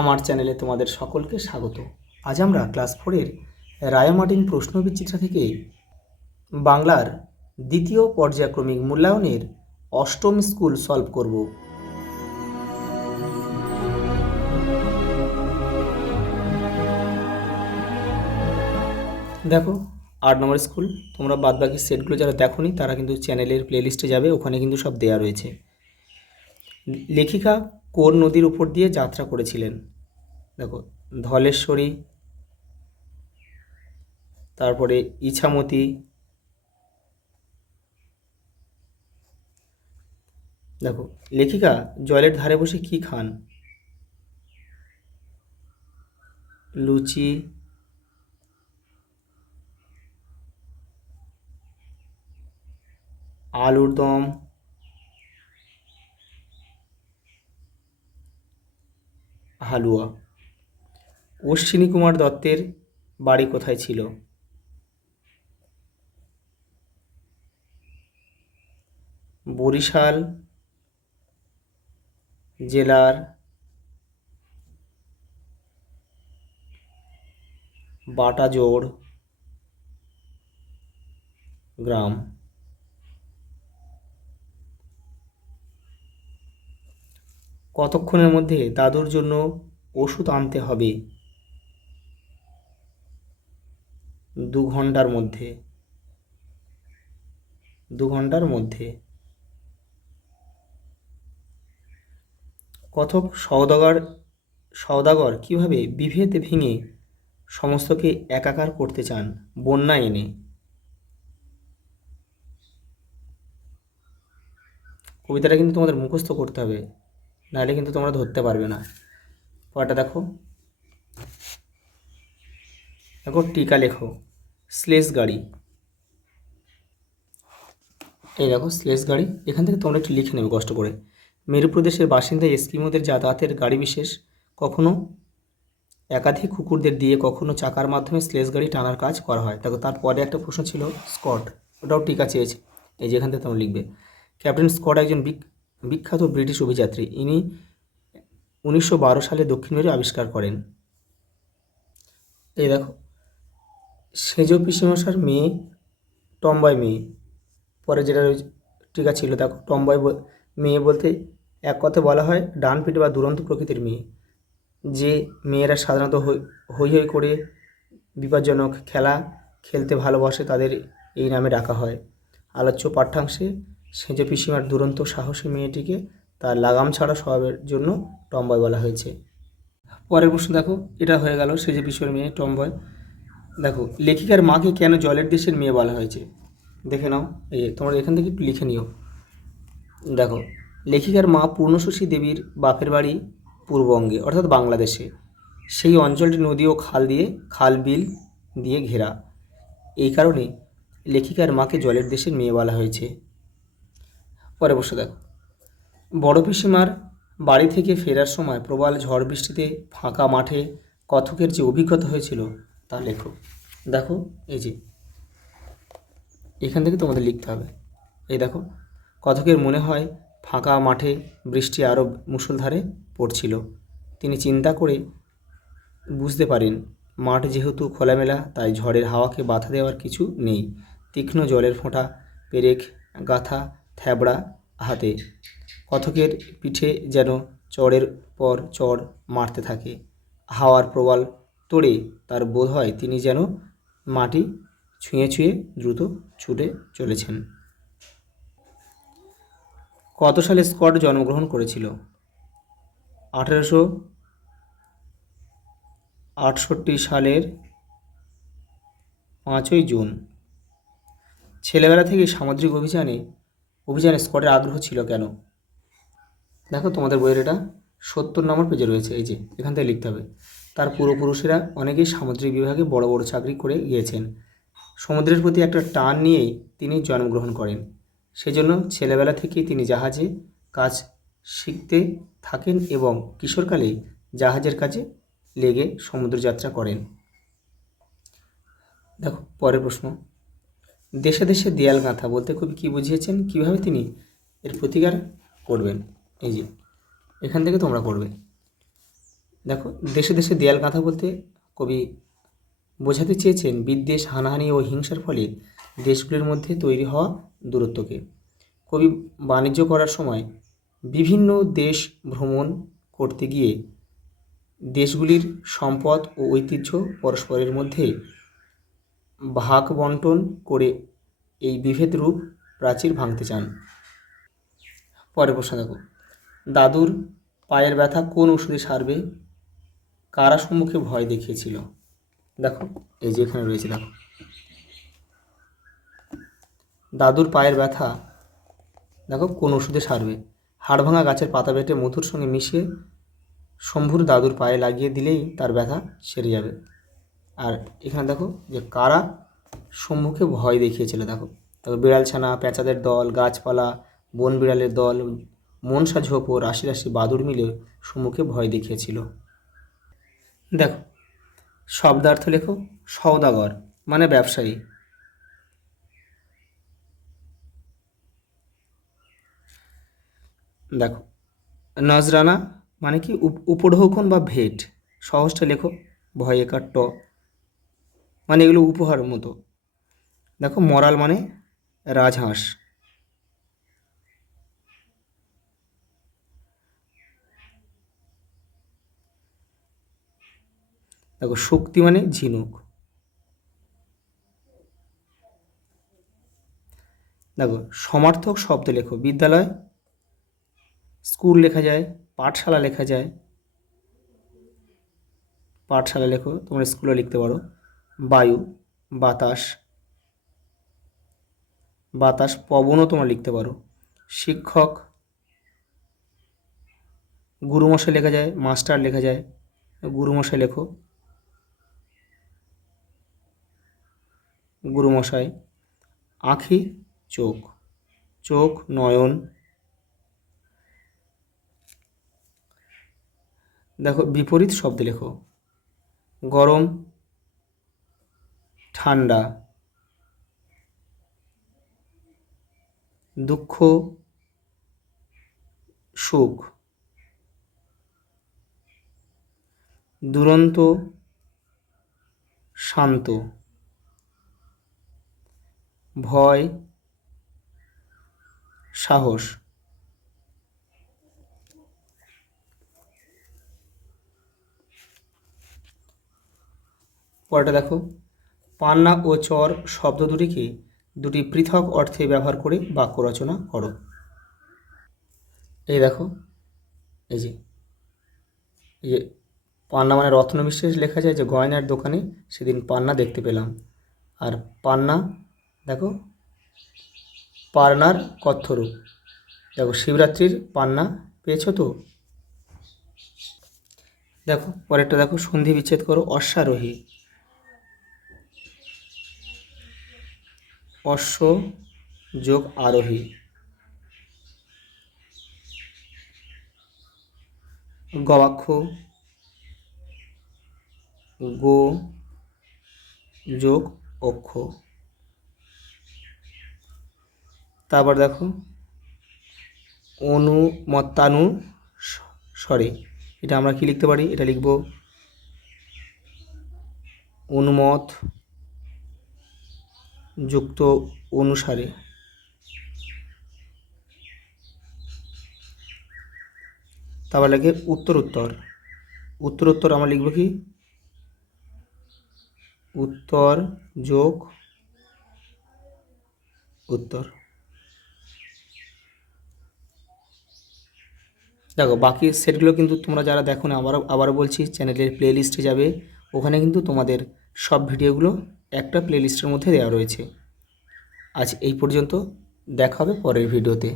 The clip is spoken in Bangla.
আমার চ্যানেলে তোমাদের সকলকে স্বাগত। আজ আমরা ক্লাস 4-এর রায়মার্টিন প্রশ্নবিচিত্রা থেকে বাংলার দ্বিতীয় পর্যায়ক্রমিক মূল্যায়নের অষ্টম স্কুল সলভ করব। দেখো 8 নম্বর স্কুল। তোমরা বাদবাকি সেটগুলো যারা দেখোনি তারা কিন্তু চ্যানেলের প্লেলিস্টে যাবে, ওখানে কিন্তু সব দেয়া রয়েছে। লেখিকা কোন নদীর উপর দিয়ে যাত্রা করেছিলেন? দেখো ধলেশ্বরী, তারপরে ইছামতি, দেখো লেখিকা জলের ধারে বসে কি খান? লুচি, আলুর দম, হালুয়া। অশ্বিনী কুমার দত্তের বাড়ি কোথায় ছিল? বরিশাল জেলার বাটাজোড় গ্রাম। কতক্ষণের মধ্যে দাদুর জন্য ওষুধ আনতে হবে? 2 ঘন্টার মধ্যে। 2 ঘন্টার মধ্যে। কথক সওদাগর কিভাবে বিভেদ ভেঙে সমস্তকে একাকার করতে চান? বন্যা এনে। কবিতাটা কিন্তু তোমাদের মুখস্থ করতে হবে, নাহলে কিন্তু তোমরা ধরতে পারবে না। পড়াটা দেখো, টিকা লেখো। স্লেজ গাড়ি, এই দেখো স্লেজ গাড়ি। এখান থেকে তোমরা একটু লিখে নেবে কষ্ট করে। মেরু প্রদেশের বাসিন্দা এস্কিমোদের যাতায়াতের গাড়ি বিশেষ, কখনো একাধিক কুকুরদের দিয়ে কখনো চাকার মাধ্যমে স্লেজ গাড়ি টানার কাজ করা হয়। দেখো তারপরে একটা প্রশ্ন ছিল স্কট, ওটাও টিকা চেয়েছে। এই যে এখান থেকে তোমরা লিখবে। ক্যাপ্টেন স্কট একজন বিখ্যাত ব্রিটিশ অভিযাত্রী। ইনি 1912 সালে দক্ষিণ মেরু আবিষ্কার করেন। এই দেখো সেজ পিসেমশার মেয়ে, টমবয় মেয়ে। পরে যেটা টিকা ছিল দেখো, টমবয় মেয়ে বলতে এক কথায় বলা হয় ডান পিঠে বা দুরন্ত প্রকৃতির মেয়ে। যে মেয়েরা সাধারণত হৈ হৈ করে বিপজ্জনক খেলা খেলতে ভালোবাসে তাদের এই নামে ডাকা হয়। আলোচ্য পাঠ্যাংশে সেজ পিসিমার দুরন্ত সাহসী মেয়েটিকে তার লাগাম ছাড়া স্বভাবের জন্য টমবয় বলা হয়েছে। পরের প্রশ্ন দেখো, এটা হয়ে গেল সেজ পিসির মেয়ে টমবয়। দেখো লেখিকার মাকে কেন জলের দেশের মেয়ে বলা হয়েছে? দেখে নাও, এই তোমরা এখান থেকে একটু লিখে নিও। দেখো লেখিকার মা পূর্ণশশী দেবীর বাপের বাড়ি পূর্ববঙ্গে অর্থাৎ বাংলাদেশে। সেই অঞ্চলটি নদী ও খাল বিল দিয়ে ঘেরা। এই কারণে লেখিকার মাকে জলের দেশের মেয়ে বলা হয়েছে। পরে বসে দেখো, বড় পিসিমার বাড়ি থেকে ফেরার সময় প্রবল ঝড় বৃষ্টিতে ফাঁকা মাঠে কথকের যে অভিজ্ঞতা হয়েছিল তা লেখো। দেখো এই যে এখান থেকে তোমাদের লিখতে হবে। এই দেখো, কথকের মনে হয় ফাঁকা মাঠে বৃষ্টি আরও মুষলধারে পড়ছিল। তিনি চিন্তা করে বুঝতে পারেন মাঠ যেহেতু খোলামেলা তাই ঝড়ের হাওয়াকে বাধা দেওয়ার কিছু নেই। তীক্ষ্ণ জলের ফোঁটা পেরেক গাথা থ্যাবড়া হাতে কথকের পিঠে যেন চড়ের পর চড় মারতে থাকে। হাওয়ার প্রবল তোড়ে তার বোধ হয় তিনি যেন মাটি ছুঁয়ে ছুঁয়ে দ্রুত ছুটে চলেছেন। কত সালে স্কট জন্মগ্রহণ করেছিল? 1868 সালের 5ই জুন। ছেলেবেলা থেকে সামুদ্রিক অভিযানে স্কটের আগ্রহ ছিল কেন? দেখো তোমাদের বইয়ের এটা 70 নম্বর পেজে রয়েছে। এই যে এখান থেকে লিখতে হবে। তার পূর্বপুরুষেরা অনেকেই সামুদ্রিক বিভাগে বড় বড় চাকরি করে গিয়েছেন। সমুদ্রের প্রতি একটা টান নিয়েই তিনি জন্মগ্রহণ করেন। সেজন্য ছেলেবেলা থেকেই তিনি জাহাজে কাজ শিখতে থাকেন এবং কিশোরকালেই জাহাজের কাজে লেগে সমুদ্রযাত্রা করেন। দেখো পরের প্রশ্ন, দেশে দেশে দেয়াল গাঁথা বলতে কবি কী বুঝিয়েছেন? কীভাবে তিনি এর প্রতিকার করবেন? এই যে এখান থেকে তোমরা করবে। দেখো, দেশে দেশে দেয়াল গাঁথা বলতে কবি বোঝাতে চেয়েছেন বিদ্বেষ, হানাহানি ও হিংসার ফলে দেশগুলির মধ্যে তৈরি হওয়া দূরত্বকে। কবি বাণিজ্য করার সময় বিভিন্ন দেশ ভ্রমণ করতে গিয়ে দেশগুলির সম্পদ ও ঐতিহ্য পরস্পরের মধ্যে ভাগ বন্টন করে এই বিভেদরূপ প্রাচীর ভাঙতে চান। পরের প্রশ্ন দেখো, দাদুর পায়ের ব্যথা কোন ওষুধে সারবে? কারা সম্মুখে ভয় দেখিয়েছিল? দেখো, এই যে এখানে রয়েছে, দেখো, দাদুর পায়ের ব্যথা দেখো কোন ওষুধে সারবে? হাড় ভাঙা গাছের পাতা বেটে মধুর সঙ্গে মিশিয়ে শম্ভুর দাদুর পায়ে লাগিয়ে দিলেই তার ব্যথা সেরে যাবে। আর এখানে দেখো যে কারা সম্মুখে ভয় দেখিয়েছিল, দেখো দেখো বিড়াল ছানা, পেঁচাদের দল, গাছপালা, বন বিড়ালের দল, মনসা ঝোপ ও রাশি রাশি বাদুড় মিলে সম্মুখে ভয় দেখিয়েছিল। দেখো, শব্দার্থ লেখো। সওদাগর মানে ব্যবসায়ী। দেখো, নজরানা মানে কি উপঢৌকন বা ভেট। সহজটা লেখো, ভয়ে কাট্ট মানে এগুলো উপহার মতো। দেখো, মরাল মানে রাজহাঁস। দেখো, শক্তি মানে ঝিনুক। দেখো, সমার্থক শব্দ লেখো। বিদ্যালয়, স্কুল লেখা যায়, পাঠশালা লেখা যায়। পাঠশালা লেখো, তোমরা স্কুলে লিখতে পারো। বায়ু, বাতাস, বাতাস পবনও তোমরা লিখতে পারো। শিক্ষক, গুরুমশাই লেখা যায়, মাস্টার লেখা যায়, গুরুমশাই লেখো, গুরুমশাই। আঁখি, চোখ, চোখ, নয়ন। দেখো, বিপরীত শব্দ লেখো। গরম, ঠান্ডা, দুঃখ, সুখ, দুরন্ত, শান্ত, ভয়, সাহস। পরেরটা দেখো, পান্না ও চর শব্দ দুটিকে দুটি পৃথক অর্থে ব্যবহার করে বাক্য রচনা করো। এই দেখো, এই যে এই যে পান্না মানে রত্ন বিশ্বাস লেখা যায় যে গয়নার দোকানে সেদিন পান্না দেখতে পেলাম। আর পান্না দেখো পারনার কথ্যরূপ। দেখো, শিবরাত্রির পান্না পেয়েছো তো? দেখো, পরেরটা দেখো, সন্ধি বিচ্ছেদ করো। অশ্বারোহী, অশ্ব যোগ আরোহী। গবাক্ষ, গো যোগ অক্ষ। তারপর দেখো, অনুমত্তানু স্বরে। এটা আমরা কি লিখতে পারি? এটা লিখব অনুমত যুক্ত অনুসারে। তারপর লাগে উত্তর উত্তর। উত্তর উত্তর আমরা লিখব কি? উত্তর যোগ উত্তর। দেখো, বাকি সেটগুলো কিন্তু তোমরা যারা দেখো না, আবারও বলছি, চ্যানেলের প্লে লিস্টে যাবে, ওখানে কিন্তু তোমাদের সব ভিডিওগুলো একটা প্লে লিস্টের মধ্যে দেওয়া রয়েছে। আজ এই পর্যন্ত, দেখা হবে পরের ভিডিওতে।